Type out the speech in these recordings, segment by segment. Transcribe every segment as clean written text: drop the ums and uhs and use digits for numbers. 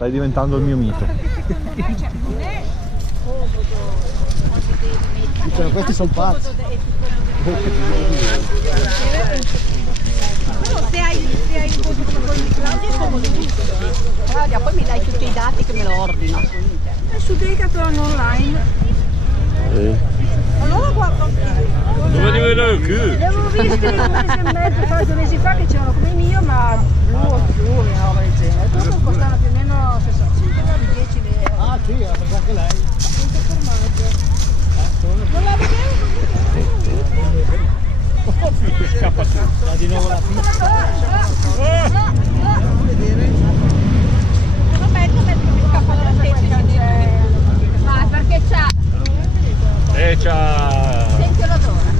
Stai diventando il mio mito. Questi sono pazzi. Se hai un po' di Claudia, sono Claudia, poi mi dai tutti i dati che me lo ordino. È su Decathlon online. Allora guarda anche. Dove deve andare? Le avevo viste un mese e mezzo, quasi 2 mesi fa che c'erano come il mio, ma blu azzurri, una roba del genere. Tutto costano più o meno 65, 10 euro. Ah sì, ha preso anche lei. Senza formaggio. Non la vedevo Scappa su. Ha di nuovo la pizza. Vabbè, come mi scappa dalla testa? Ma perché c'ha. C'ha. Senti l'odore.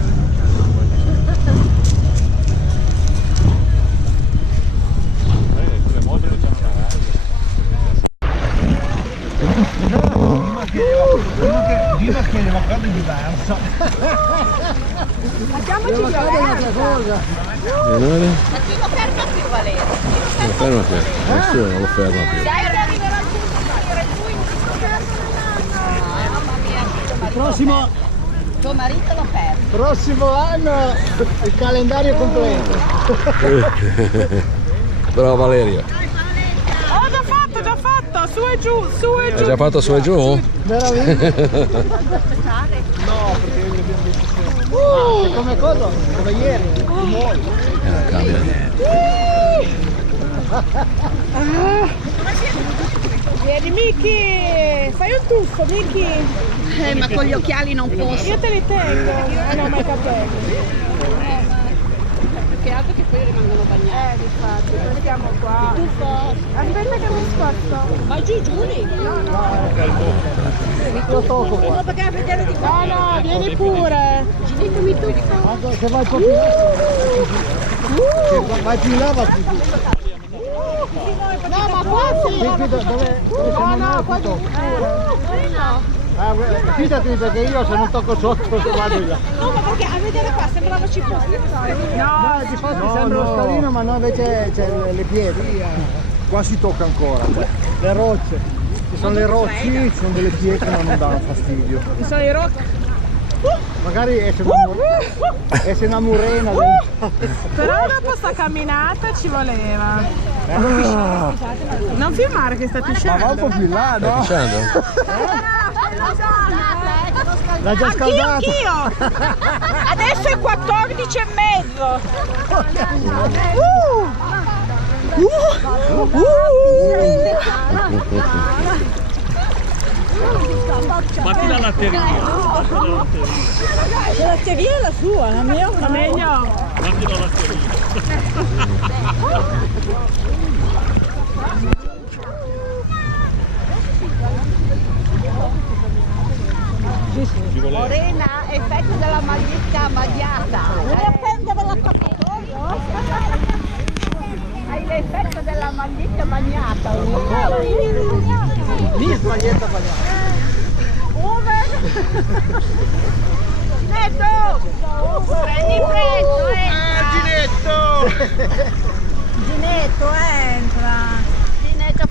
Sulle modere c'hanno una Prima chiedeva cosa è diversa. Facciamoci È un'altra cosa. Ma ti lo ferma più, Valerio. Non ferma più, nessuno lo ferma più. Dai, arriverà il punto di dire tu in mamma mia, tuo marito lo perde. Prossimo anno il calendario completo. Bravo Valerio. Oh, già fatto, su e giù, su e giù. Hai già fatto su e giù? Veramente? No, perché abbiamo detto che... come cosa? Come ieri? Non cambia niente. Vieni Miki, fai un tuffo Miki. Ma con gli occhiali non posso. Io te li tengo, no ma i capelli. Più che altro che poi rimangono bagnati. Infatti, mettiamo qua. Aspetta che mi sposto. Ma giù, lì. Lo tocco qua. No, perché vedere di qua. No, vieni pure. Ginetto mi tocca. Ma se vai un po' più là. Vai più là, vai più giù. No, ma qua sì. Dove siamo noi? qua giù. Fidati perché io se non tocco sotto vado là. No, ma perché a vedere qua sembrava cipolla. No, di fatto sembra lo scalino, ma no, invece c'è le piedi. Qua si tocca ancora. Le rocce. Ci sono le rocce, ci sono delle pietre ma non danno fastidio. Mi sono i rocchi. Magari esce una murena. Però dopo sta camminata ci voleva. Non filmare che sta Ma va un pisciando. po' più in là, Stai no? pisciando? L'ha già scaldata. Anch'io. Adesso è 14 e mezzo. Batti la latteria. La latteria è la sua, la mia è meglio. Batti la latteria. Morena, effetto della maglietta magliata. Devi appendere la hai l'effetto della maglietta bagnata. Lì maglietta bagnata. Ginetto! Prendi presto, Ginetto! Ginetto, entra. Ginetto,